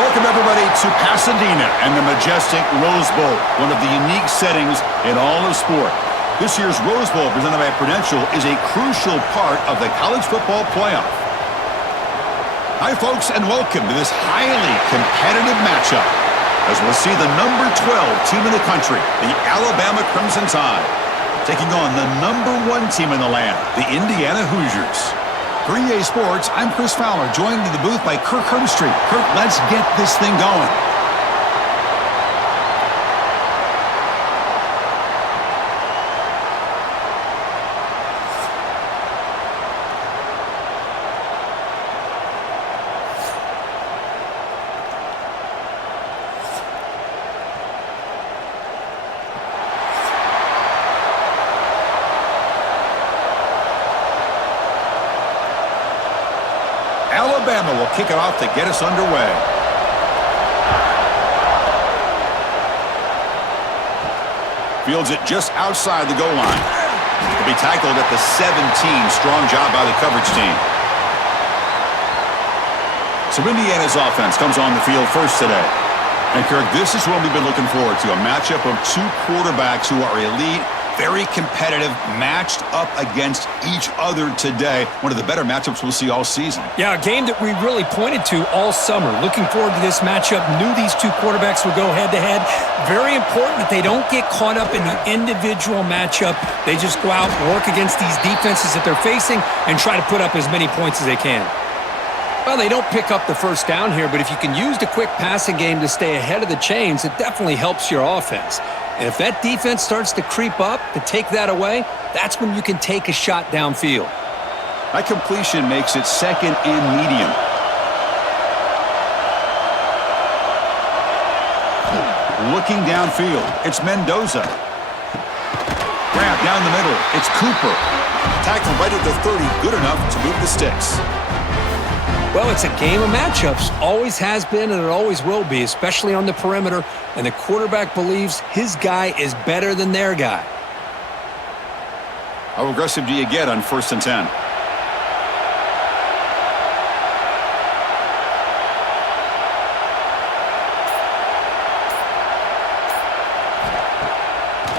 Welcome, everybody, to Pasadena and the majestic Rose Bowl, one of the unique settings in all of sport. This year's Rose Bowl, presented by Prudential, is a crucial part of the college football playoff. Hi, folks, and welcome to this highly competitive matchup as we'll see the number 12 team in the country, the Alabama Crimson Tide, taking on the number 1 team in the land, the Indiana Hoosiers. For EA Sports, I'm Chris Fowler, joined in the booth by Kirk Herbstreit. Kirk, let's get this thing going. Alabama will kick it off to get us underway. Fields it just outside the goal line. To be tackled at the 17. Strong job by the coverage team. So Indiana's offense comes on the field first today. And Kirk, this is what we've been looking forward to, a matchup of 2 quarterbacks who are elite, very competitive, matched up against each other today. One of the better matchups we'll see all season. Yeah, a game that we really pointed to all summer. Looking forward to this matchup. Knew these 2 quarterbacks would go head-to-head. Very important that they don't get caught up in the individual matchup. They just go out and work against these defenses that they're facing and try to put up as many points as they can. Well, they don't pick up the first down here, but if you can use the quick passing game to stay ahead of the chains, it definitely helps your offense. And if that defense starts to creep up to take that away, that's when you can take a shot downfield. That completion makes it 2nd and medium. Looking downfield, it's Mendoza. Grab down the middle, it's Cooper. Tackle right at the 30, good enough to move the sticks. Well, it's a game of matchups. Always has been and it always will be, especially on the perimeter. And the quarterback believes his guy is better than their guy. How aggressive do you get on 1st and 10?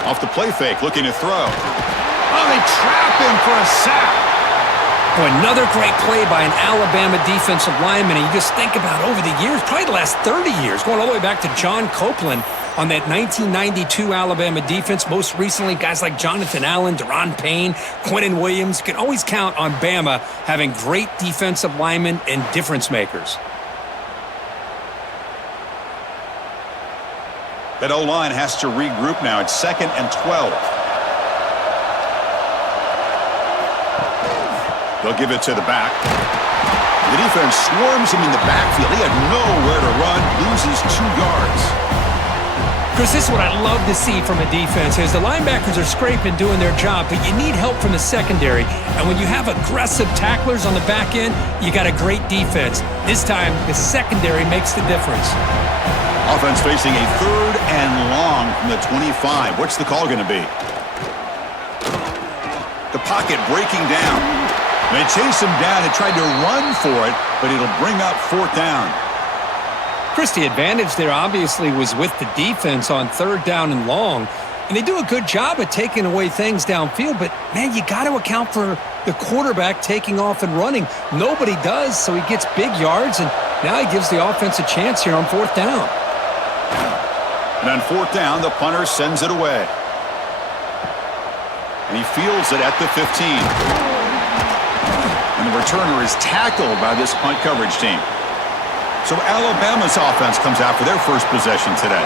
Off the play fake, looking to throw. Oh, they trap him for a sack. Oh, another great play by an Alabama defensive lineman. And you just think about over the years, probably the last 30 years, going all the way back to John Copeland on that 1992 Alabama defense. Most recently, guys like Jonathan Allen, Deron Payne, Quentin Williams. You can always count on Bama having great defensive linemen and difference makers. That O-line has to regroup now. It's 2nd and 12. They'll give it to the back. The defense swarms him in the backfield. He had nowhere to run, loses 2 yards. Chris, this is what I love to see from a defense is the linebackers are scraping, doing their job, but you need help from the secondary. And when you have aggressive tacklers on the back end, you got a great defense. This time, the secondary makes the difference. Offense facing a 3rd and long from the 25. What's the call going to be? The pocket breaking down. They chased him down and tried to run for it, but it'll bring up 4th down. Chris, the advantage there obviously was with the defense on 3rd down and long. And they do a good job at taking away things downfield, but, man, you got to account for the quarterback taking off and running. Nobody does, so he gets big yards, and now he gives the offense a chance here on 4th down. And on 4th down, the punter sends it away. And he fields it at the 15. And the returner is tackled by this punt coverage team. So Alabama's offense comes out for their first possession today.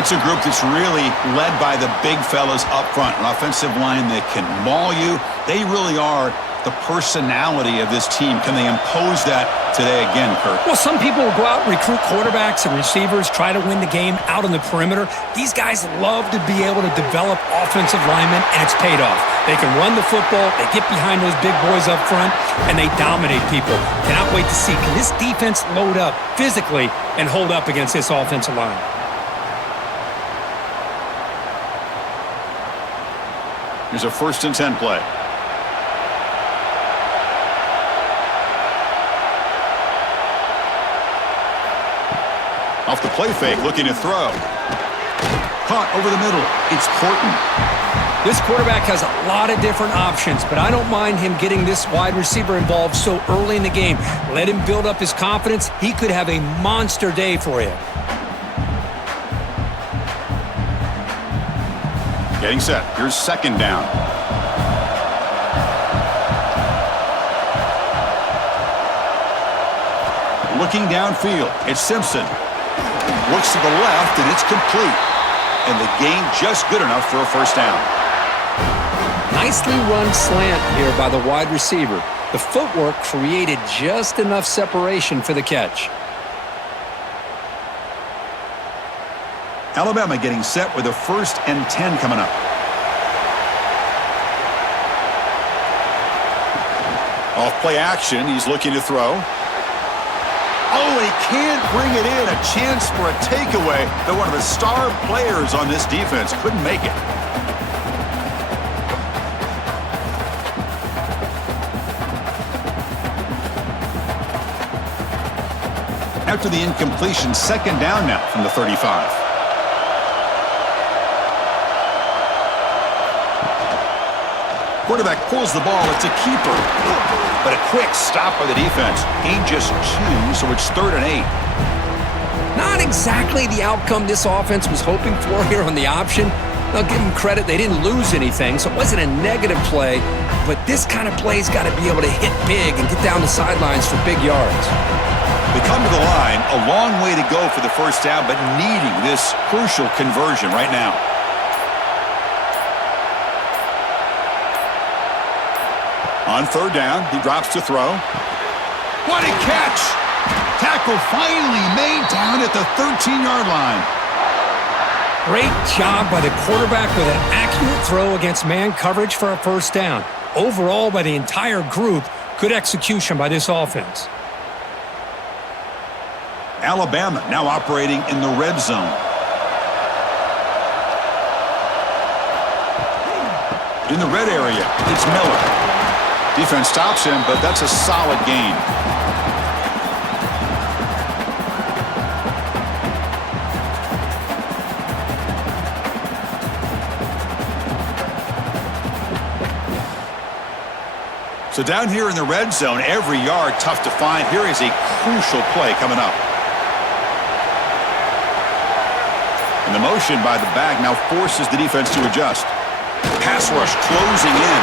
It's a group that's really led by the big fellas up front. An offensive line that can maul you. They really are the personality of this team. Can they impose that today again, Kirk? Well, some people will go out and recruit quarterbacks and receivers, try to win the game out on the perimeter. These guys love to be able to develop offensive linemen, and it's paid off. They can run the football, they get behind those big boys up front, and they dominate people. Cannot wait to see, can this defense load up physically and hold up against this offensive line? Here's a 1st and 10 play. Off the play fake, looking to throw. Caught over the middle. It's Horton. This quarterback has a lot of different options, but I don't mind him getting this wide receiver involved so early in the game. Let him build up his confidence. He could have a monster day for you. Getting set. Here's second down. Looking downfield. It's Simpson. Looks to the left, and it's complete. And the gain just good enough for a first down. Nicely run slant here by the wide receiver. The footwork created just enough separation for the catch. Alabama getting set with a 1st and 10 coming up. Off play action, he's looking to throw. Oh, he can't bring it in. A chance for a takeaway, but one of the star players on this defense couldn't make it. After the incompletion, second down now from the 35. Quarterback pulls the ball. It's a keeper. But a quick stop by the defense. Gain just 2, so it's 3rd and 8. Not exactly the outcome this offense was hoping for here on the option. I'll give them credit. They didn't lose anything, so it wasn't a negative play. But this kind of play's got to be able to hit big and get down the sidelines for big yards. They come to the line, a long way to go for the first down, but needing this crucial conversion right now. On 3rd down, he drops to throw. What a catch! Tackle finally made down at the 13-yard line. Great job by the quarterback with an accurate throw against man coverage for a first down. Overall, by the entire group, good execution by this offense. Alabama now operating in the red zone. In the red area, it's Miller. Defense stops him, but that's a solid gain. So down here in the red zone, every yard tough to find. Here is a crucial play coming up. And the motion by the back now forces the defense to adjust. Pass rush closing in.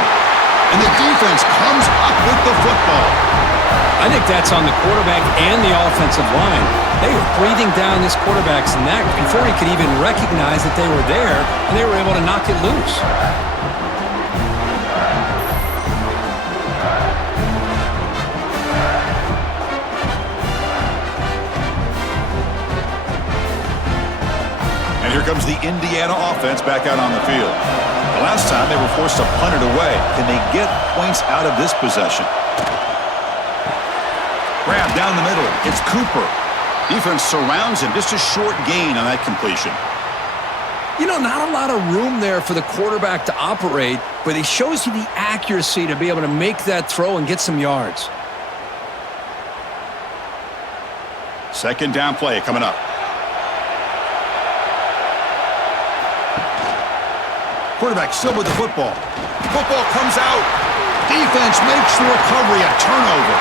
And the defense comes up with the football. I think that's on the quarterback and the offensive line. They were breathing down this quarterback's neck before he could even recognize that they were there, and they were able to knock it loose. And here comes the Indiana offense back out on the field. The last time they were forced to punt it away. Can they get points out of this possession? Grab down the middle. It's Cooper. Defense surrounds him. Just a short gain on that completion. You know, not a lot of room there for the quarterback to operate, but he shows you the accuracy to be able to make that throw and get some yards. Second down play coming up. Quarterback still with the football. Football comes out. Defense makes the recovery, a turnover.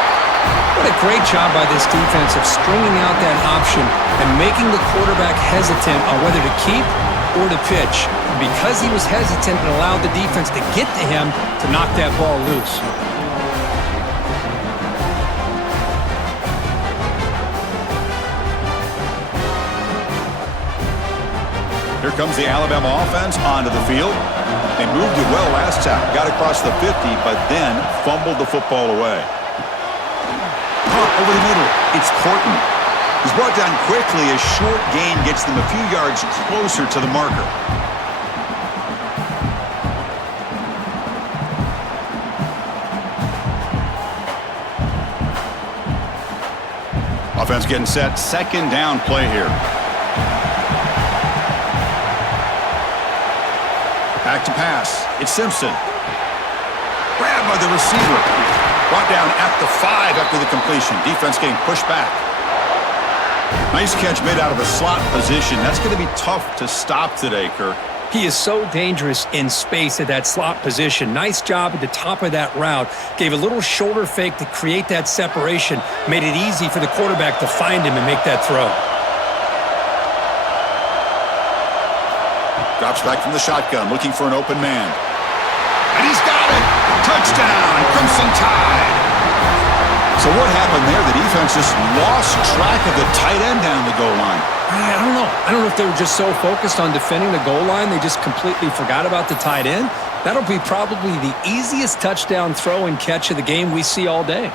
What a great job by this defense of stringing out that option and making the quarterback hesitant on whether to keep or to pitch. And because he was hesitant, it allowed the defense to get to him to knock that ball loose. Here comes the Alabama offense onto the field. They moved it well last time. Got across the 50, but then fumbled the football away. Caught over the middle. It's Horton. He's brought down quickly. A short gain gets them a few yards closer to the marker. Offense getting set. Second down play here. Back to pass. It's Simpson. Grabbed by the receiver. Brought down at the 5 after the completion. Defense getting pushed back. Nice catch made out of a slot position. That's going to be tough to stop today, Kirk. He is so dangerous in space at that slot position. Nice job at the top of that route. Gave a little shoulder fake to create that separation. Made it easy for the quarterback to find him and make that throw. Drops back from the shotgun, looking for an open man. And he's got it! Touchdown, Crimson Tide! So what happened there? The defense just lost track of the tight end down the goal line. I don't know. I don't know if they were just so focused on defending the goal line, they just completely forgot about the tight end. That'll be probably the easiest touchdown throw and catch of the game we see all day.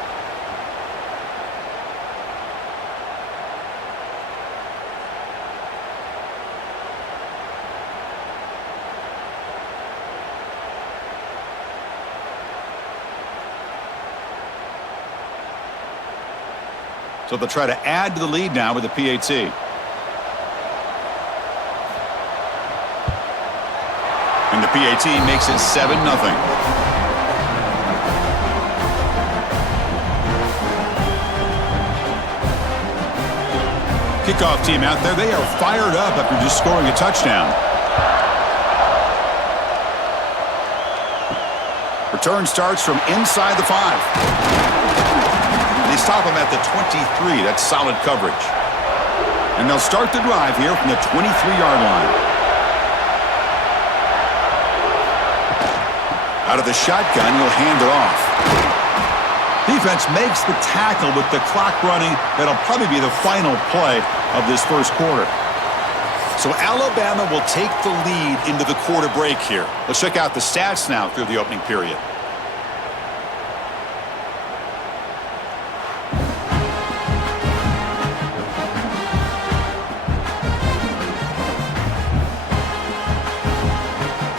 So they'll try to add to the lead now with the PAT. And the PAT makes it 7-0. Kickoff team out there. They are fired up after just scoring a touchdown. Return starts from inside the 5. They stop him at the 23. That's solid coverage. And they'll start the drive here from the 23-yard line. Out of the shotgun, he'll hand it off. Defense makes the tackle with the clock running. That'll probably be the final play of this first quarter. So Alabama will take the lead into the quarter break here. Let's check out the stats now through the opening period.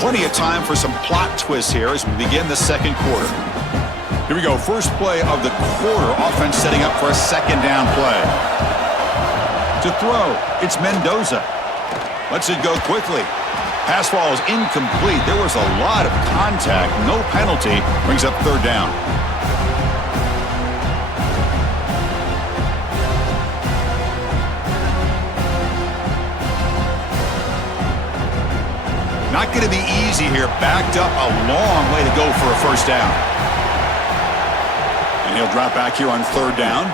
Plenty of time for some plot twists here as we begin the second quarter. Here we go. First play of the quarter. Offense setting up for a second down play. To throw, it's Mendoza. Lets it go quickly. Pass ball is incomplete. There was a lot of contact. No penalty. Brings up third down. Not going to be easy here. Backed up a long way to go for a first down. And he'll drop back here on third down.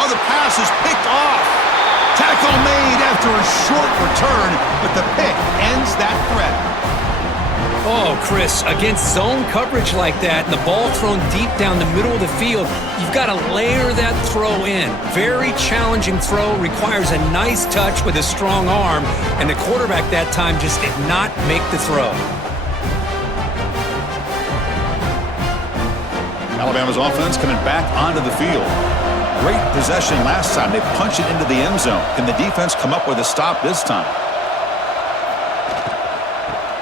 Oh, the pass is picked off. Tackle made after a short return, but the pick ends that threat. Oh, Chris, against zone coverage like that, and the ball thrown deep down the middle of the field, you've got to layer that throw in. Very challenging throw, requires a nice touch with a strong arm, and the quarterback that time just did not make the throw. Alabama's offense coming back onto the field. Great possession last time. They punch it into the end zone. Can the defense come up with a stop this time?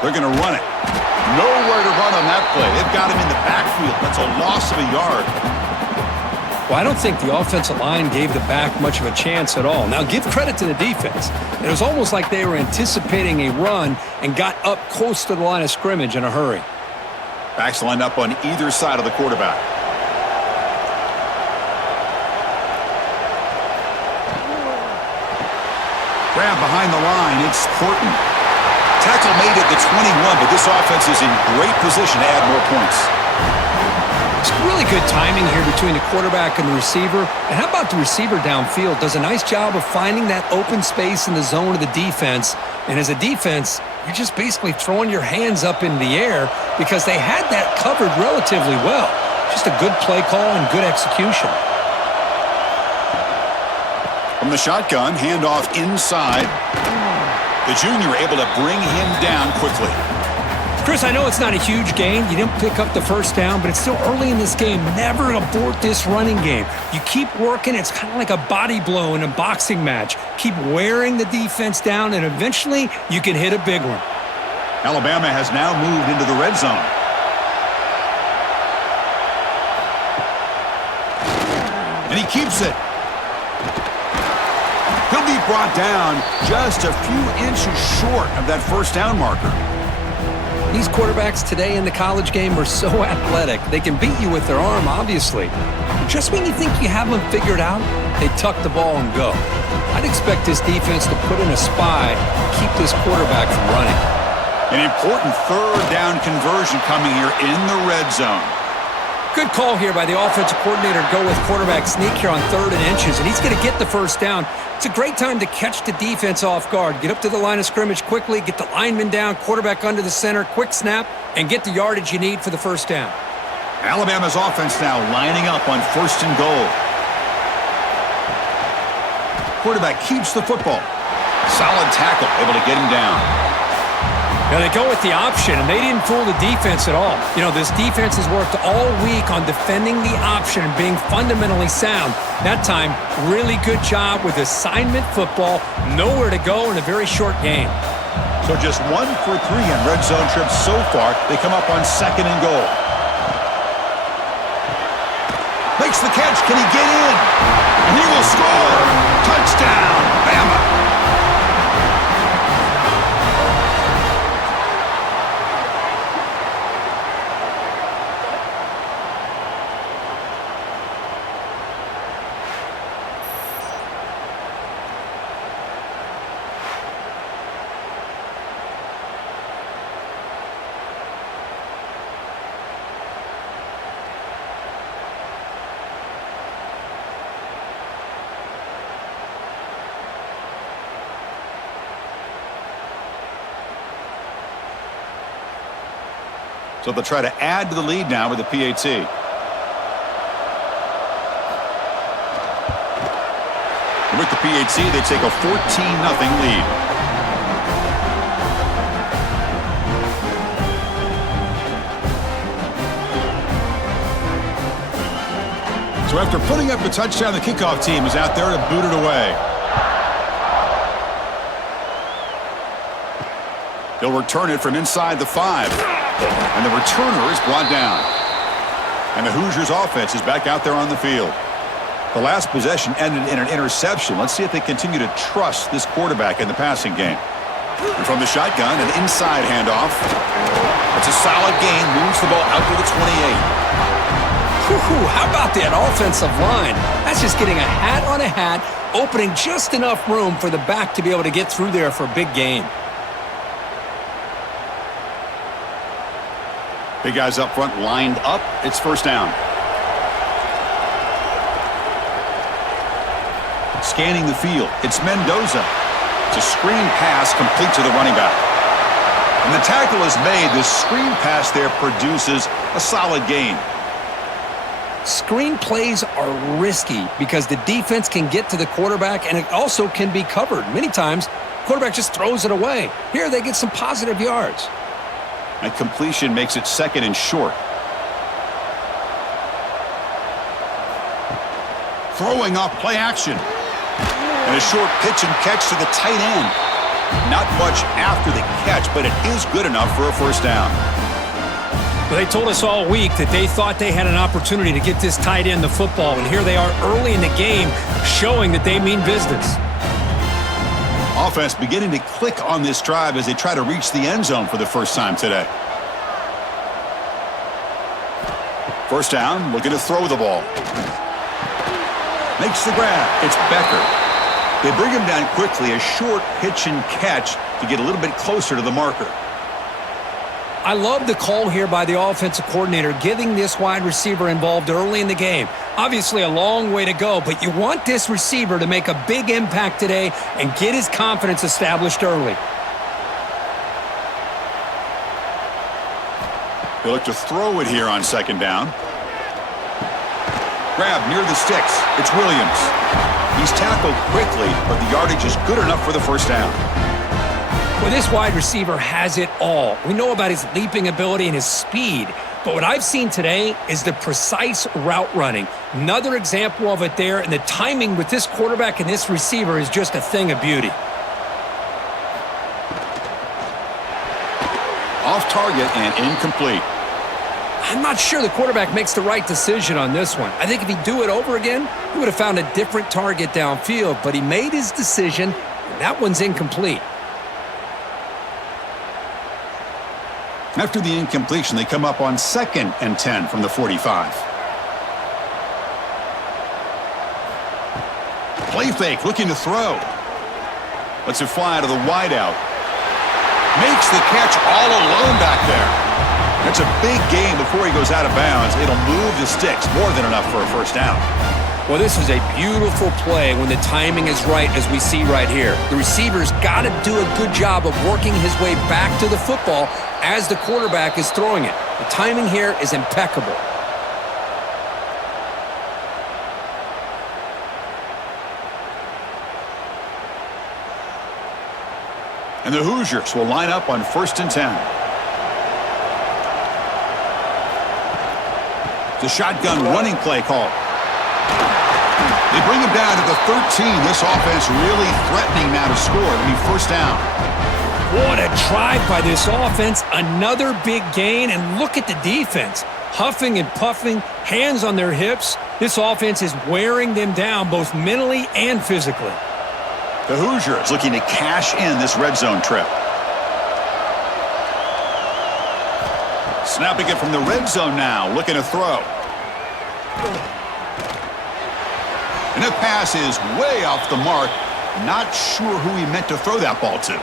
They're going to run it. Nowhere to run on that play. They've got him in the backfield. That's a loss of a yard. Well, I don't think the offensive line gave the back much of a chance at all. Now, give credit to the defense. It was almost like they were anticipating a run and got up close to the line of scrimmage in a hurry. Backs lined up on either side of the quarterback. Grab behind the line. It's Horton. Tackle made at the 21, but this offense is in great position to add more points. It's really good timing here between the quarterback and the receiver. And how about the receiver downfield? Does a nice job of finding that open space in the zone of the defense. And as a defense, you're just basically throwing your hands up in the air because they had that covered relatively well. Just a good play call and good execution. From the shotgun, handoff inside. The junior able to bring him down quickly. Chris, I know it's not a huge gain. You didn't pick up the first down, but it's still early in this game. Never abort this running game. You keep working. It's kind of like a body blow in a boxing match. Keep wearing the defense down, and eventually you can hit a big one. Alabama has now moved into the red zone. And he keeps it. He'll be brought down just a few inches short of that first down marker. These quarterbacks today in the college game are so athletic. They can beat you with their arm, obviously. Just when you think you have them figured out, they tuck the ball and go. I'd expect this defense to put in a spy and keep this quarterback from running. An important third down conversion coming here in the red zone. Good call here by the offensive coordinator to go with quarterback sneak here on 3rd and inches, and he's going to get the first down. It's a great time to catch the defense off guard. Get up to the line of scrimmage quickly, get the lineman down, quarterback under the center, quick snap, and get the yardage you need for the first down. Alabama's offense now lining up on 1st and goal. Quarterback keeps the football. Solid tackle, able to get him down. Now they go with the option, and they didn't fool the defense at all. You know, this defense has worked all week on defending the option and being fundamentally sound. That time, really good job with assignment football. Nowhere to go in a very short game. So just 1 for 3 on red zone trips so far. They come up on 2nd and goal. Makes the catch. Can he get in? And he will score. Touchdown, Bama. So they'll try to add to the lead now with the PAT. And with the PAT, they take a 14-0 lead. So after putting up a touchdown, the kickoff team is out there to boot it away. They'll return it from inside the 5. And the returner is brought down. And the Hoosiers offense is back out there on the field. The last possession ended in an interception. Let's see if they continue to trust this quarterback in the passing game. And from the shotgun, an inside handoff. It's a solid gain. Moves the ball out to the 28. How about that offensive line? That's just getting a hat on a hat, opening just enough room for the back to be able to get through there for a big gain. Big guys up front lined up. It's first down. Scanning the field. It's Mendoza. It's a screen pass complete to the running back. And the tackle is made. This screen pass there produces a solid gain. Screen plays are risky because the defense can get to the quarterback and it also can be covered. Many times, quarterback just throws it away. Here they get some positive yards. And completion makes it 2nd and short. Throwing off play action. And a short pitch and catch to the tight end. Not much after the catch, but it is good enough for a first down. Well, they told us all week that they thought they had an opportunity to get this tight end the football, and here they are early in the game showing that they mean business. Offense beginning to click on this drive as they try to reach the end zone for the first time today. First down, looking to throw the ball. Makes the grab. It's Becker. They bring him down quickly, a short pitch and catch to get a little bit closer to the marker. I love the call here by the offensive coordinator, getting this wide receiver involved early in the game. Obviously a long way to go, but you want this receiver to make a big impact today and get his confidence established early. They look to throw it here on 2nd down. Grab near the sticks. It's Williams. He's tackled quickly, but the yardage is good enough for the first down. Well, this wide receiver has it all. We know about his leaping ability and his speed, but what I've seen today is the precise route running. Another example of it there, and the timing with this quarterback and this receiver is just a thing of beauty. Off target and incomplete. I'm not sure the quarterback makes the right decision on this one. I think if he'd do it over again, he would have found a different target downfield, but he made his decision, and that one's incomplete. After the incompletion, they come up on 2nd and 10 from the 45. Play fake, looking to throw. Lets it fly to the wideout. Makes the catch all alone back there. That's a big gain before he goes out of bounds. It'll move the sticks, more than enough for a first down. Well, this is a beautiful play when the timing is right, as we see right here. The receiver's got to do a good job of working his way back to the football as the quarterback is throwing it. The timing here is impeccable. And the Hoosiers will line up on 1st and 10. The shotgun running play call. They bring him down to the 13. This offense really threatening now to score. It'll be first down. What a drive by this offense. Another big gain, and look at the defense. Huffing and puffing, hands on their hips. This offense is wearing them down both mentally and physically. The Hoosiers looking to cash in this red zone trip. Snapping it from the red zone now, looking to throw. And the pass is way off the mark. Not sure who he meant to throw that ball to.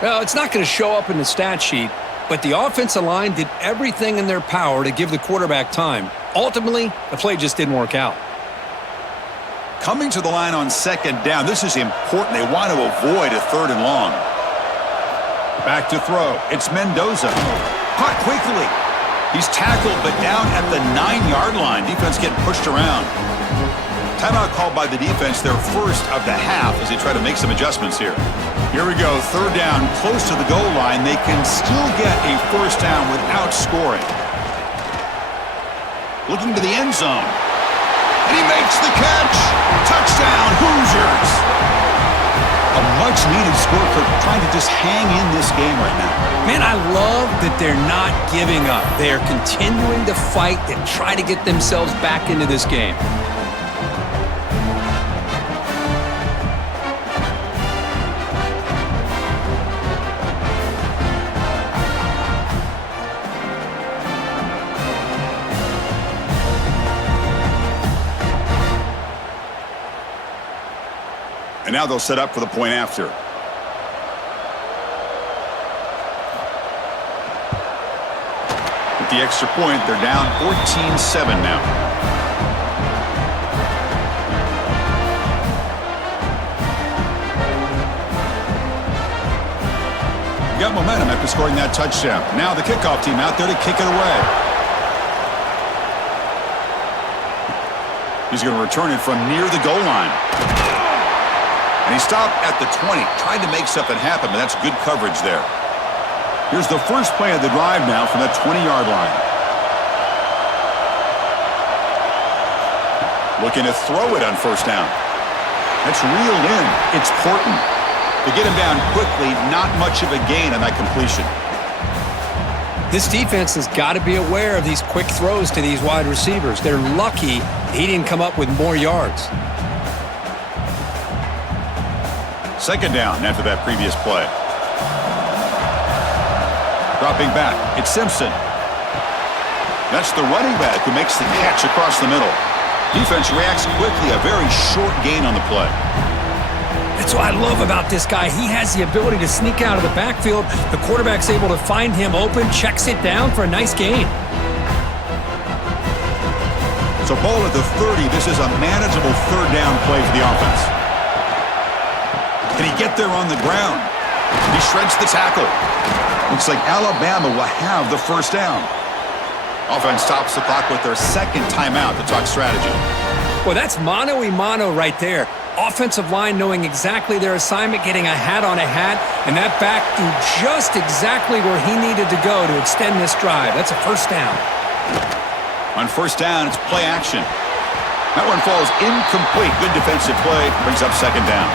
Well, it's not going to show up in the stat sheet, but the offensive line did everything in their power to give the quarterback time. Ultimately, the play just didn't work out. Coming to the line on 2nd down. This is important. They want to avoid a 3rd and long. Back to throw. It's Mendoza. Caught quickly. He's tackled, but down at the 9-yard line. Defense getting pushed around. Timeout called by the defense, their first of the half, as they try to make some adjustments here. Here we go. 3rd down, close to the goal line. They can still get a first down without scoring. Looking to the end zone. And he makes the catch. Touchdown, Hoosiers. A much-needed score for trying to just hang in this game right now. Man, I love that they're not giving up. They are continuing to fight and try to get themselves back into this game. And now they'll set up for the point after. With the extra point, they're down 14-7 now. Got momentum after scoring that touchdown. Now the kickoff team out there to kick it away. He's going to return it from near the goal line. And he stopped at the 20, tried to make something happen, but that's good coverage there. Here's the first play of the drive now from that 20-yard line. Looking to throw it on 1st down. That's reeled in. It's important. To get him down quickly, not much of a gain on that completion. This defense has got to be aware of these quick throws to these wide receivers. They're lucky he didn't come up with more yards. 2nd down after that previous play. Dropping back, it's Simpson. That's the running back who makes the catch across the middle. Defense reacts quickly, a very short gain on the play. That's what I love about this guy. He has the ability to sneak out of the backfield. The quarterback's able to find him open, checks it down for a nice gain. So ball at the 30. This is a manageable 3rd down play for the offense. Can he get there on the ground? He shreds the tackle. Looks like Alabama will have the first down. Offense stops the clock with their 2nd timeout to talk strategy. Well, that's mano-a-mano right there. Offensive line knowing exactly their assignment, getting a hat on a hat, and that back threw just exactly where he needed to go to extend this drive. That's a first down. On 1st down, it's play action. That one falls incomplete. Good defensive play. Brings up 2nd down.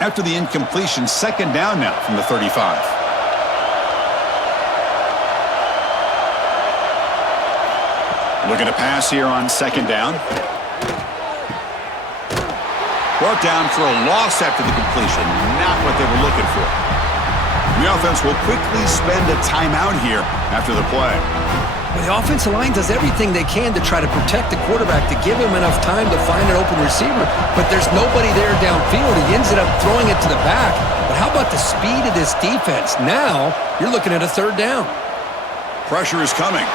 After the incompletion, 2nd down now from the 35. Looking to pass here on 2nd down. Brought down for a loss after the completion. Not what they were looking for. The offense will quickly spend a timeout here after the play. Well, the offensive line does everything they can to try to protect the quarterback, to give him enough time to find an open receiver, but there's nobody there downfield. He ends up throwing it to the back. But how about the speed of this defense? Now you're looking at a third down. Pressure is coming.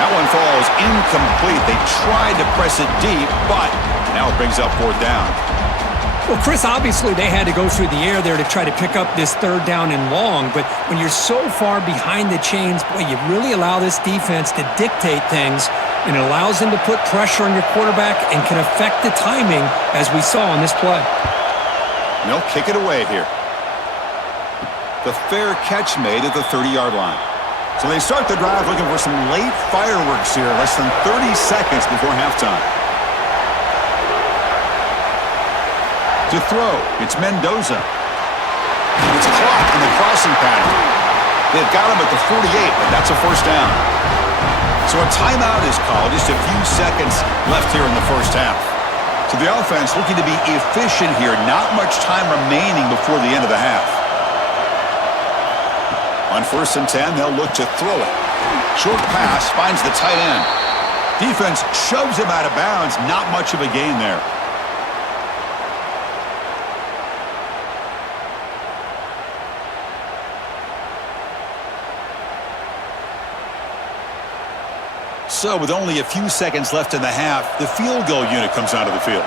That one falls incomplete. They tried to press it deep, but now it brings up fourth down. Well, Chris, obviously they had to go through the air there to try to pick up this third down and long, but when you're so far behind the chains, boy, you really allow this defense to dictate things, and it allows them to put pressure on your quarterback and can affect the timing, as we saw on this play. They'll kick it away here. The fair catch made at the 30-yard line. So they start the drive looking for some late fireworks here, less than 30 seconds before halftime. To throw, it's Mendoza. It's clock in the crossing pattern. They've got him at the 48, but that's a first down. So a timeout is called, just a few seconds left here in the first half. So the offense looking to be efficient here, not much time remaining before the end of the half. On 1st and 10, they'll look to throw it. Short pass finds the tight end. Defense shoves him out of bounds, not much of a gain there. So with only a few seconds left in the half, the field goal unit comes onto the field.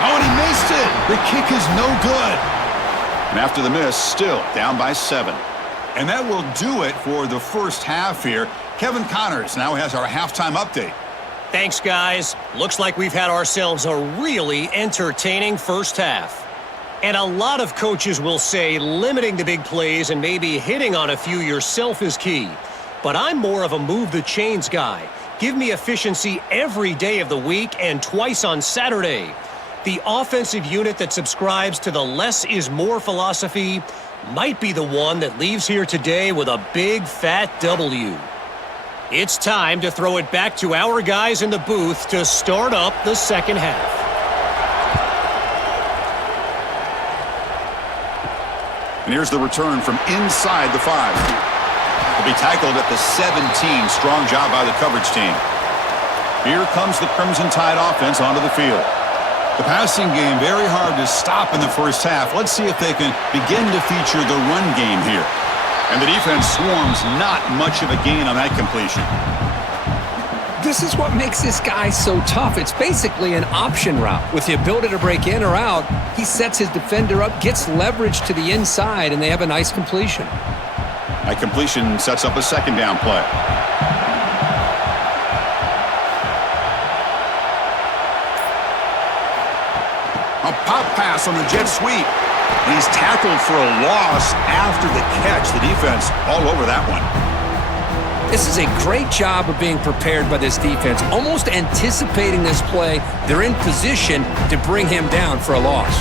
Oh, and he missed it. The kick is no good. And after the miss, still down by 7. And that will do it for the first half here. Kevin Connors now has our halftime update. Thanks, guys. Looks like we've had ourselves a really entertaining first half. And a lot of coaches will say limiting the big plays and maybe hitting on a few yourself is key. But I'm more of a move the chains guy. Give me efficiency every day of the week and twice on Saturday. The offensive unit that subscribes to the less is more philosophy might be the one that leaves here today with a big fat W. It's time to throw it back to our guys in the booth to start up the second half. And here's the return from inside the 5. He'll be tackled at the 17. Strong job by the coverage team. Here comes the Crimson Tide offense onto the field. The passing game very hard to stop in the first half. Let's see if they can begin to feature the run game here. And the defense swarms, not much of a gain on that completion. This is what makes this guy so tough. It's basically an option route. With the ability to break in or out, he sets his defender up, gets leverage to the inside, and they have a nice completion. That completion sets up a second down play. A pop pass on the jet sweep. And he's tackled for a loss after the catch. The defense all over that one. This is a great job of being prepared by this defense, almost anticipating this play. They're in position to bring him down for a loss.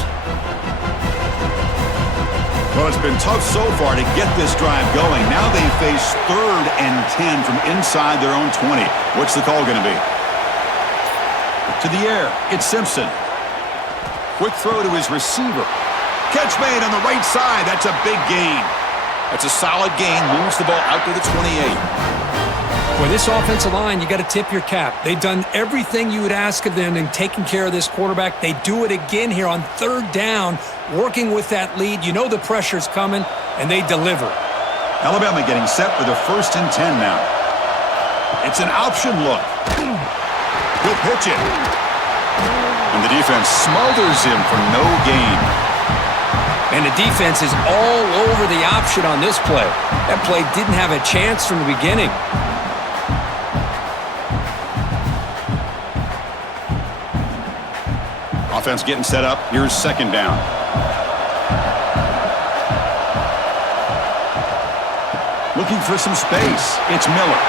Well, it's been tough so far to get this drive going. Now they face 3rd and 10 from inside their own 20. What's the call going to be? To the air, it's Simpson. Quick throw to his receiver. Catch made on the right side. That's a big gain. That's a solid gain. Moves the ball out to the 28. For this offensive line, you got to tip your cap. They've done everything you would ask of them in taking care of this quarterback. They do it again here on 3rd down, working with that lead. You know the pressure's coming, and they deliver. Alabama getting set for the 1st and 10 now. It's an option look. He'll pitch it. And the defense smothers him for no gain. And the defense is all over the option on this play. That play didn't have a chance from the beginning. Offense getting set up. Here's 2nd down. Looking for some space. It's Miller.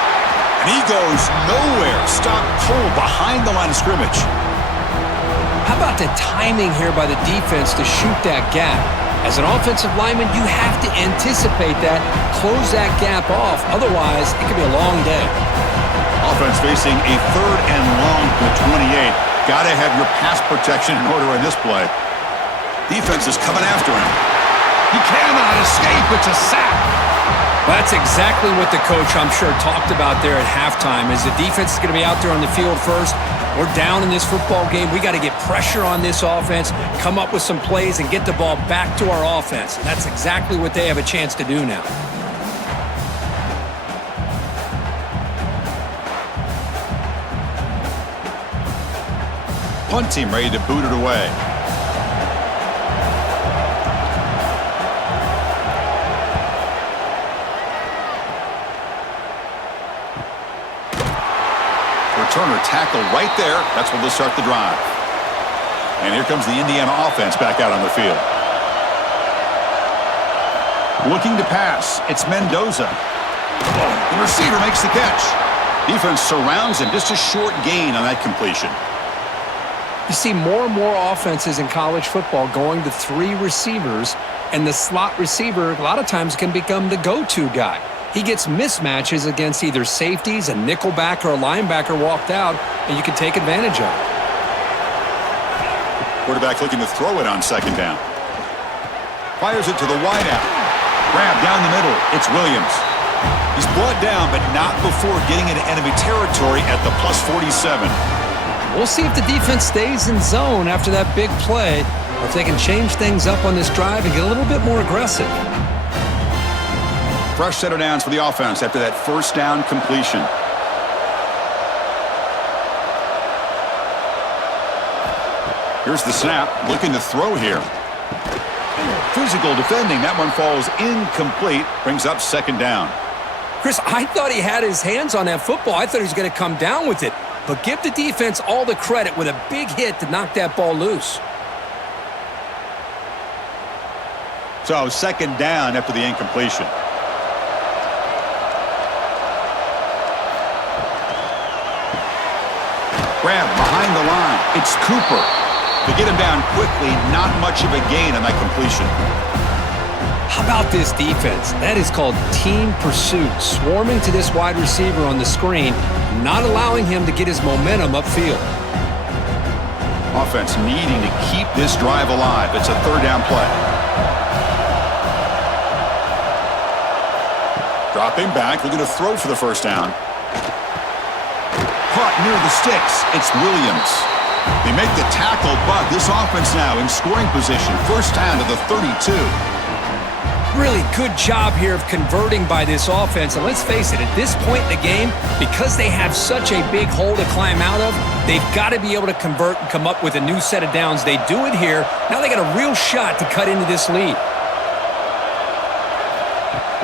And he goes nowhere. Stopped cold behind the line of scrimmage. How about the timing here by the defense to shoot that gap? As an offensive lineman, you have to anticipate that, close that gap off. Otherwise, it could be a long day. Offense facing a 3rd and long to the 28. Got to have your pass protection in order in this play. Defense is coming after him. He cannot escape. It's a sack. That's exactly what the coach, I'm sure, talked about there at halftime, is the defense is going to be out there on the field first. We're down in this football game. We got to get pressure on this offense, come up with some plays, and get the ball back to our offense. And that's exactly what they have a chance to do now. Punt team ready to boot it away. Returner tackle right there. That's when they'll start the drive. And here comes the Indiana offense back out on the field. Looking to pass. It's Mendoza. The receiver makes the catch. Defense surrounds him. Just a short gain on that completion. You see more and more offenses in college football going to 3 receivers, and the slot receiver a lot of times can become the go-to guy. He gets mismatches against either safeties, a nickelback, or a linebacker walked out, and you can take advantage of it. Quarterback looking to throw it on 2nd down. Fires it to the wideout. Grab down the middle. It's Williams. He's brought down, but not before getting into enemy territory at the plus 47. We'll see if the defense stays in zone after that big play, or if they can change things up on this drive and get a little bit more aggressive. Fresh set of downs for the offense after that 1st down completion. Here's the snap, looking to throw here. Physical defending, that one falls incomplete, brings up 2nd down. Chris, I thought he had his hands on that football. I thought he was going to come down with it. But give the defense all the credit with a big hit to knock that ball loose. So 2nd down after the incompletion. Grab behind the line. It's Cooper. To get him down quickly, not much of a gain on that completion. How about this defense? That is called team pursuit. Swarming to this wide receiver on the screen, not allowing him to get his momentum upfield. Offense needing to keep this drive alive. It's a 3rd down play. Dropping back, looking to throw for the 1st down. Caught near the sticks. It's Williams. They make the tackle, but this offense now in scoring position. 1st down to the 32. Really good job here of converting by this offense. And let's face it, at this point in the game, because they have such a big hole to climb out of, they've got to be able to convert and come up with a new set of downs. They do it here. Now they got a real shot to cut into this lead.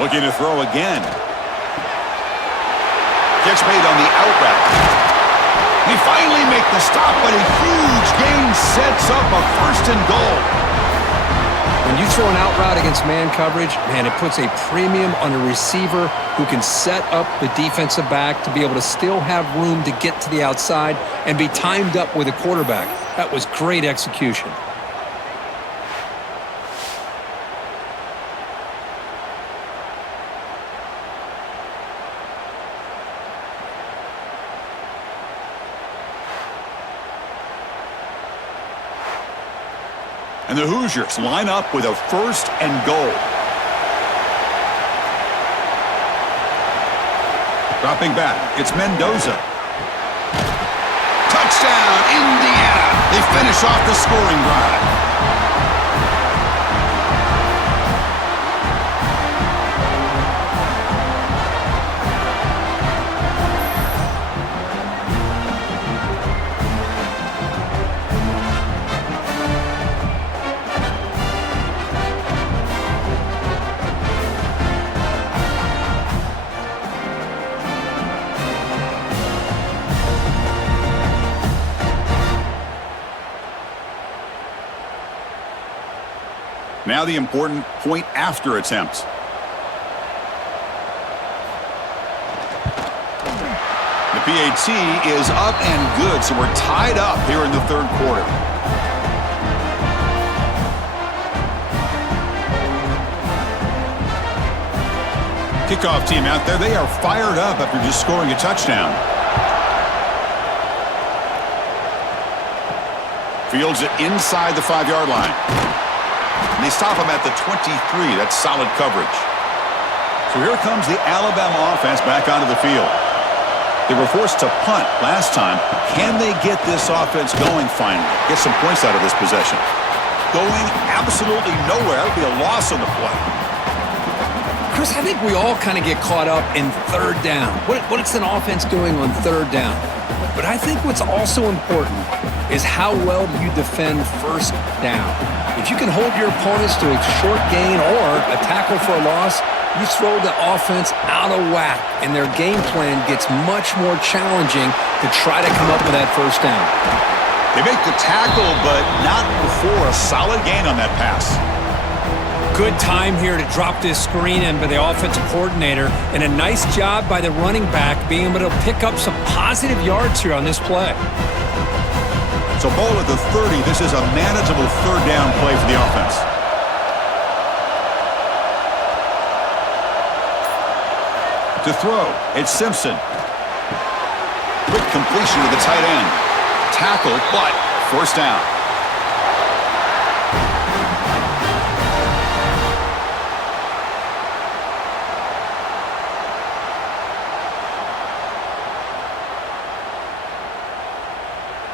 Looking to throw again. Catch made on the out route. They finally make the stop, but a huge gain sets up a 1st and goal. When you throw an out route against man coverage, man, it puts a premium on a receiver who can set up the defensive back to be able to still have room to get to the outside and be timed up with a quarterback. That was great execution. And the Hoosiers line up with a 1st and goal. Dropping back, it's Mendoza. Touchdown, Indiana! They finish off the scoring drive. Now the important point after attempt. The PAT is up and good, so we're tied up here in the 3rd quarter. Kickoff team out there, they are fired up after just scoring a touchdown. Fields it inside the 5-yard line. And they stop him at the 23. That's solid coverage. So here comes the Alabama offense back onto the field. They were forced to punt last time. Can they get this offense going finally? Get some points out of this possession. Going absolutely nowhere. That would be a loss on the play. Chris, I think we all kind of get caught up in third down. What is an offense doing on third down? But I think what's also important is how well do you defend first down. If you can hold your opponents to a short gain or a tackle for a loss, you throw the offense out of whack, and their game plan gets much more challenging to try to come up with that first down. They make the tackle, but not before a solid gain on that pass. Good time here to drop this screen in by the offensive coordinator, and a nice job by the running back being able to pick up some positive yards here on this play. So ball at the 30. This is a manageable third down play for the offense. To throw, it's Simpson. Quick completion to the tight end. Tackle, but first down.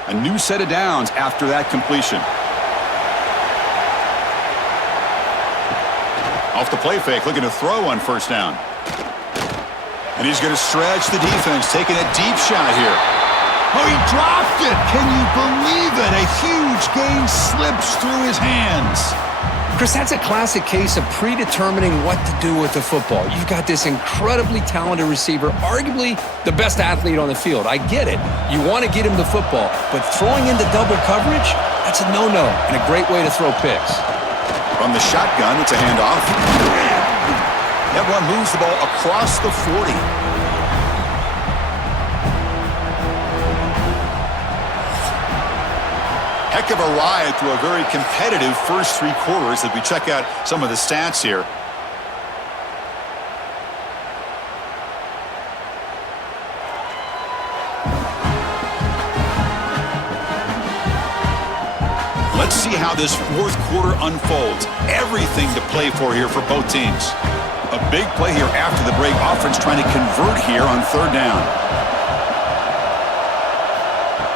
A new set of downs after that completion. Off the play fake, looking to throw on first down. And he's going to stretch the defense, taking a deep shot here. Oh, he dropped it! Can you believe it? A huge gain slips through his hands. Chris, that's a classic case of predetermining what to do with the football. You've got this incredibly talented receiver, arguably the best athlete on the field. I get it. You want to get him the football, but throwing into double coverage, that's a no-no and a great way to throw picks. From the shotgun, it's a handoff. That one moves the ball across the 40. Heck of a ride through a very competitive first 3 quarters as we check out some of the stats here. Let's see how this fourth quarter unfolds. Everything to play for here for both teams. A big play here after the break. Offense trying to convert here on third down.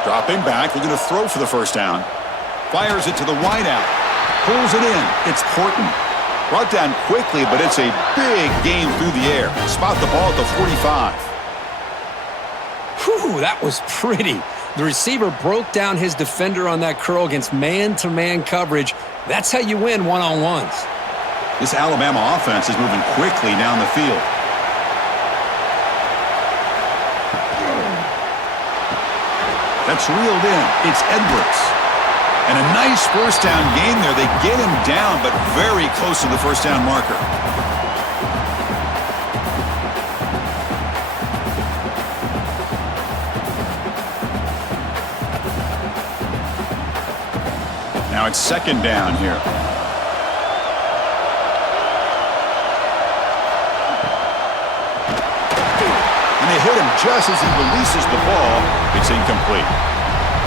Dropping back, looking to throw for the first down. Fires it to the wideout. Pulls it in. It's Horton. Brought down quickly, but it's a big gain through the air. Spot the ball at the 45. Whew, that was pretty. The receiver broke down his defender on that curl against man-to-man coverage. That's how you win one-on-ones. This Alabama offense is moving quickly down the field. That's reeled in. It's Edwards. And a nice first down gain there. They get him down, but very close to the first down marker. Now it's second down here. And they hit him just as he releases the ball. It's incomplete.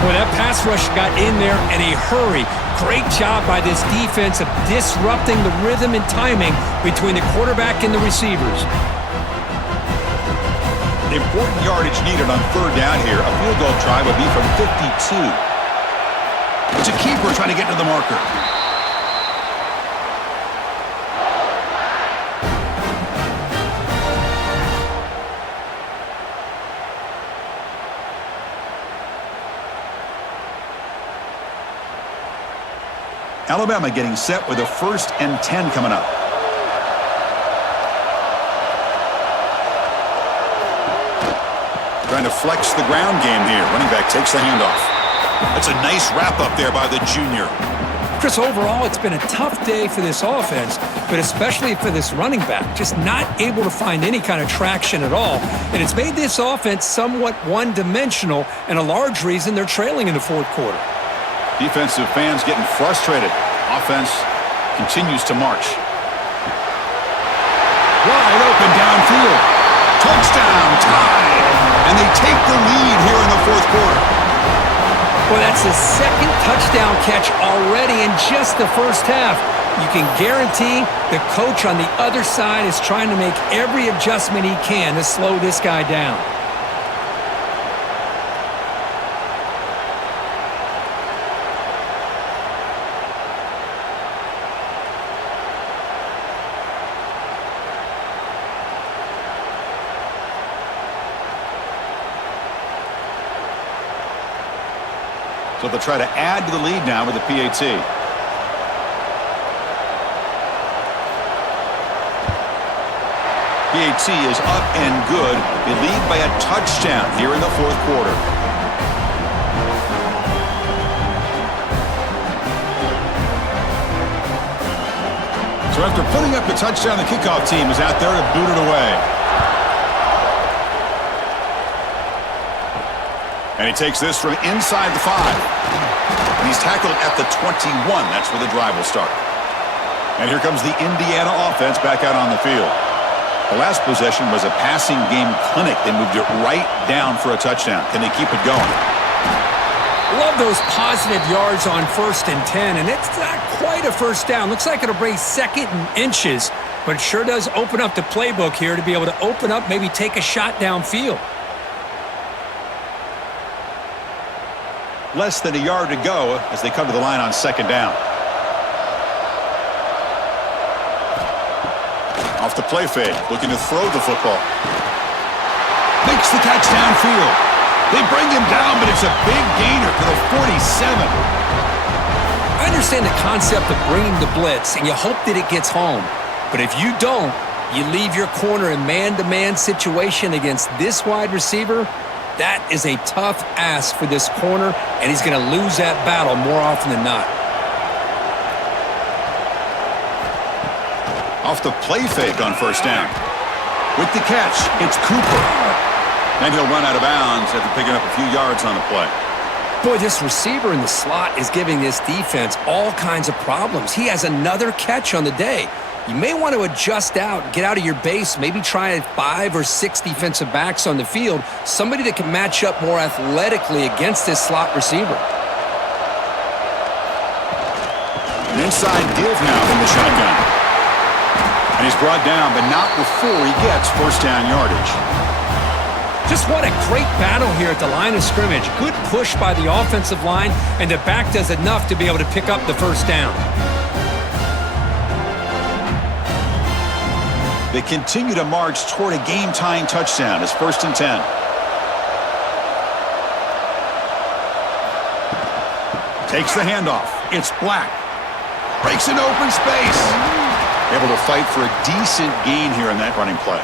Boy, that pass rush got in there in a hurry. Great job by this defense of disrupting the rhythm and timing between the quarterback and the receivers. Important yardage needed on third down here. A field goal try would be from 52. It's a keeper trying to get to the marker. Alabama getting set with a 1st and 10 coming up. Trying to flex the ground game here. Running back takes the handoff. That's a nice wrap up there by the junior. Chris, overall, it's been a tough day for this offense, but especially for this running back. Just not able to find any kind of traction at all. And it's made this offense somewhat one-dimensional, and a large reason they're trailing in the fourth quarter. Defensive fans getting frustrated. Offense continues to march. Wide open downfield. Touchdown, tied. And they take the lead here in the fourth quarter. Well, that's his second touchdown catch already in just the first half. You can guarantee the coach on the other side is trying to make every adjustment he can to slow this guy down. So they'll try to add to the lead now with the PAT. PAT is up and good. They lead by a touchdown here in the fourth quarter. So after putting up the touchdown, the kickoff team is out there to boot it away. And he takes this from inside the 5. And he's tackled at the 21. That's where the drive will start. And here comes the Indiana offense back out on the field. The last possession was a passing game clinic. They moved it right down for a touchdown. Can they keep it going? Love those positive yards on 1st and 10. And it's not quite a first down. Looks like it'll bring 2nd and inches. But it sure does open up the playbook here to be able to open up, maybe take a shot downfield. Less than a yard to go as they come to the line on 2nd down. Off the play fake, looking to throw the football. Makes the catch downfield. They bring him down, but it's a big gainer to the 47. I understand the concept of bringing the blitz, and you hope that it gets home. But if you don't, you leave your corner in man-to-man situation against this wide receiver. That is a tough ask for this corner, and he's going to lose that battle more often than not. Off the play fake on 1st down. With the catch, it's Cooper. And he'll run out of bounds after picking up a few yards on the play. Boy, this receiver in the slot is giving this defense all kinds of problems. He has another catch on the day. You may want to adjust out, get out of your base, maybe try 5 or 6 defensive backs on the field, somebody that can match up more athletically against this slot receiver. An inside give now from the shotgun. And he's brought down, but not before he gets 1st down yardage. Just what a great battle here at the line of scrimmage. Good push by the offensive line, and the back does enough to be able to pick up the 1st down. They continue to march toward a game-tying touchdown. It's 1st and 10. Takes the handoff. It's Black. Breaks an open space. Able to fight for a decent gain here in that running play.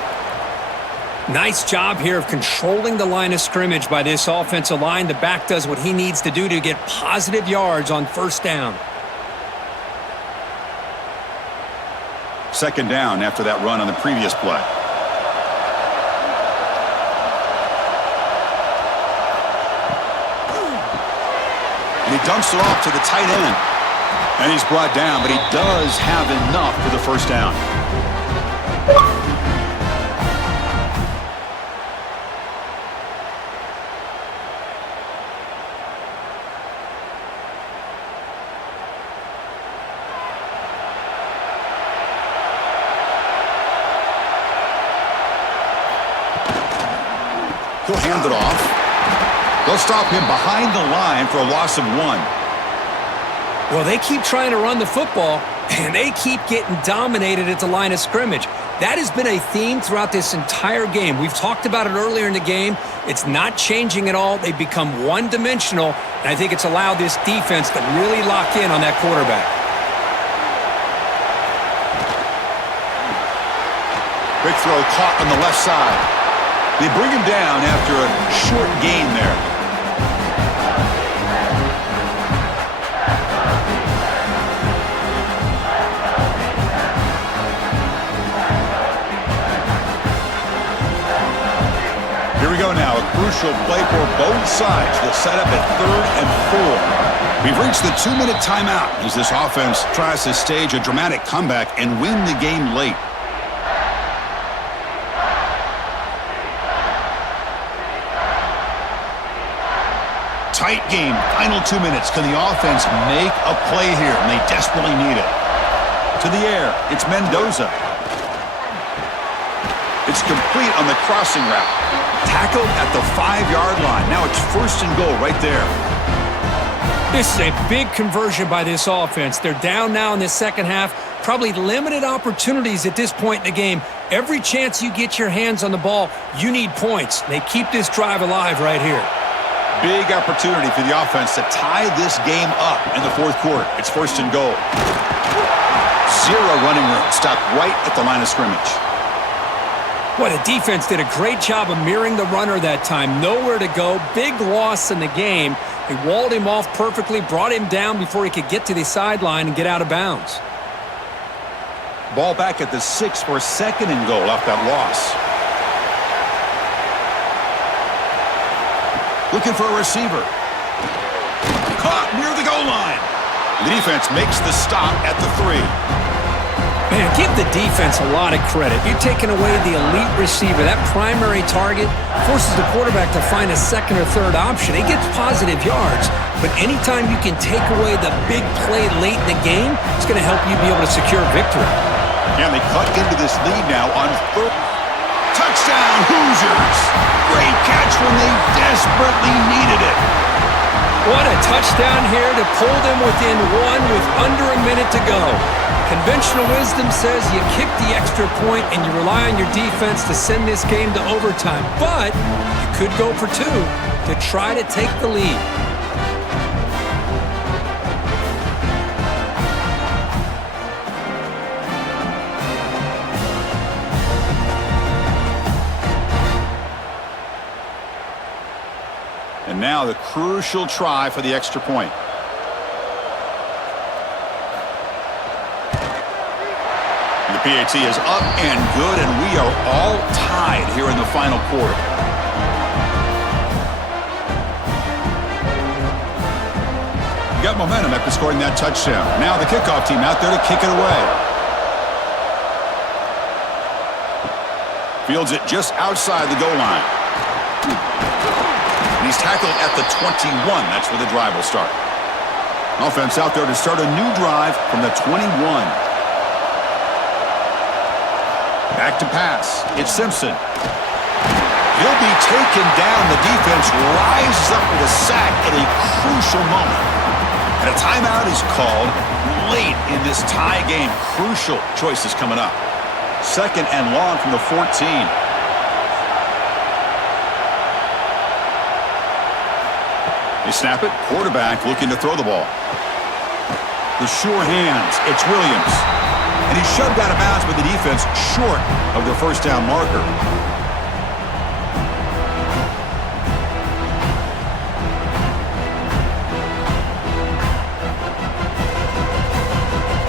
Nice job here of controlling the line of scrimmage by this offensive line. The back does what he needs to do to get positive yards on 1st down. 2nd down after that run on the previous play. And he dumps it off to the tight end. And he's brought down, but he does have enough for the 1st down. He'll hand it off. They'll stop him behind the line for a loss of 1. Well, they keep trying to run the football, and they keep getting dominated at the line of scrimmage. That has been a theme throughout this entire game. We've talked about it earlier in the game. It's not changing at all. They've become one-dimensional, and I think it's allowed this defense to really lock in on that quarterback. Big throw caught on the left side. They bring him down after a short gain there. Here we go now, a crucial play for both sides. They'll set up at 3rd and 4. We've reached the 2-minute timeout as this offense tries to stage a dramatic comeback and win the game late. Tight game, final 2 minutes. Can the offense make a play here? And they desperately need it. To the air, it's Mendoza. It's complete on the crossing route. Tackled at the 5-yard line. Now it's 1st and goal right there. This is a big conversion by this offense. They're down now in the second half. Probably limited opportunities at this point in the game. Every chance you get your hands on the ball, you need points. They keep this drive alive right here. Big opportunity for the offense to tie this game up in the 4th quarter. It's 1st and goal. 0 running room. Stopped right at the line of scrimmage. Boy, the defense did a great job of mirroring the runner that time. Nowhere to go. Big loss in the game. They walled him off perfectly, brought him down before he could get to the sideline and get out of bounds. Ball back at the 6 for 2nd and goal off that loss. Looking for a receiver. Caught near the goal line. The defense makes the stop at the 3. Man, give the defense a lot of credit. You're taking away the elite receiver. That primary target forces the quarterback to find a 2nd or 3rd option. He gets positive yards, but anytime you can take away the big play late in the game, it's going to help you be able to secure victory. And they cut into this lead now on 3rd. Touchdown, Hoosiers! Great catch when they desperately needed it. What a touchdown here to pull them within 1 with under a minute to go. Conventional wisdom says you kick the extra point and you rely on your defense to send this game to overtime. But you could go for 2 to try to take the lead. And now the crucial try for the extra point. The PAT is up and good, and we are all tied here in the final quarter. Got momentum after scoring that touchdown. Now the kickoff team out there to kick it away. Fields it just outside the goal line. And he's tackled at the 21. That's where the drive will start. Offense out there to start a new drive from the 21. Back to pass. It's Simpson. He'll be taken down. The defense rises up with a sack at a crucial moment. And a timeout is called late in this tie game. Crucial choices coming up. 2nd and long from the 14. They snap it. Quarterback looking to throw the ball. The sure hands. It's Williams. And he's shoved out of bounds by the defense short of their 1st down marker.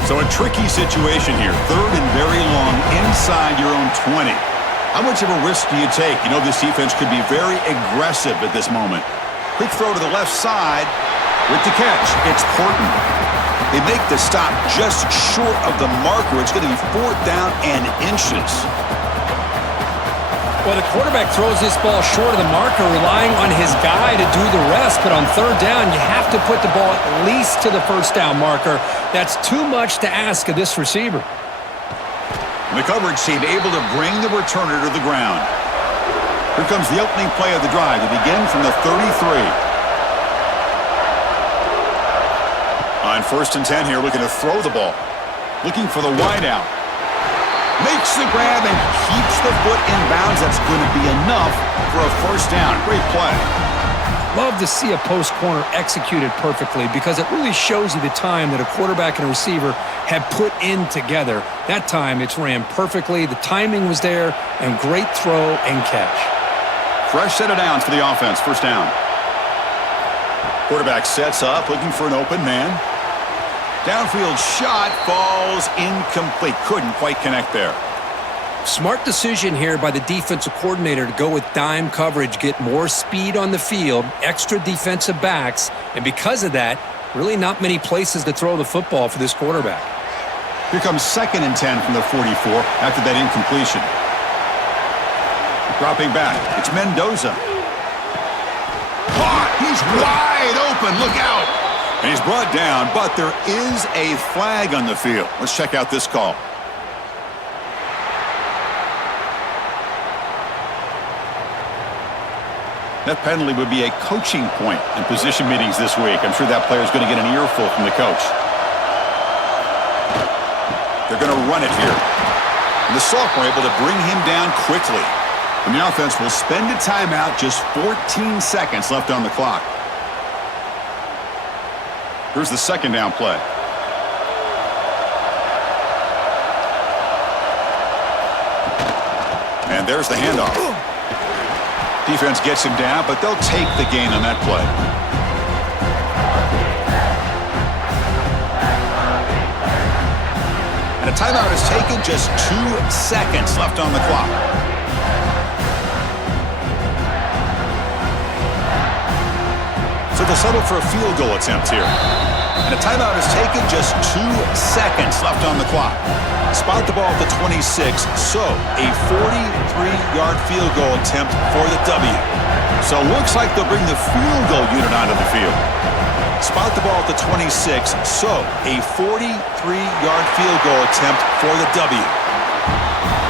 So a tricky situation here. 3rd and very long inside your own 20. How much of a risk do you take? You know this defense could be very aggressive at this moment. Quick throw to the left side with the catch. It's Porton. They make the stop just short of the marker. It's going to be 4th down and inches. Well, the quarterback throws this ball short of the marker, relying on his guy to do the rest. But on 3rd down, you have to put the ball at least to the 1st down marker. That's too much to ask of this receiver. The coverage team able to bring the returner to the ground. Here comes the opening play of the drive to begin from the 33. On 1st and 10 here, looking to throw the ball. Looking for the wideout. Makes the grab and keeps the foot in bounds. That's going to be enough for a 1st down. Great play. Love to see a post corner executed perfectly because it really shows you the time that a quarterback and a receiver have put in together. That time it's ran perfectly. The timing was there, and great throw and catch. Fresh set of downs for the offense. 1st down. Quarterback sets up, looking for an open man. Downfield shot falls incomplete. Couldn't quite connect there. Smart decision here by the defensive coordinator to go with dime coverage, get more speed on the field, extra defensive backs, and because of that, really not many places to throw the football for this quarterback. Here comes 2nd and 10 from the 44 after that incompletion. Dropping back, it's Mendoza. Caught He's wide open. Look out. And he's brought down, but there is a flag on the field. Let's check out this call. That penalty would be a coaching point in position meetings this week. I'm sure that player is going to get an earful from the coach. They're going to run it here. And the sophomore able to bring him down quickly. And the offense will spend a timeout, just 14 seconds left on the clock. Here's the second down play. And there's the handoff. Defense gets him down, but they'll take the gain on that play. And a timeout is taken, just 2 seconds left on the clock. So they'll settle for a field goal attempt here. And a timeout is taken, just 2 seconds left on the clock. Spot the ball at the 26, so a 43-yard field goal attempt for the W. So it looks like they'll bring the field goal unit onto the field. Spot the ball at the 26, so a 43-yard field goal attempt for the W.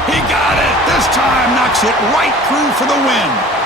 He got it! This time knocks it right through for the win.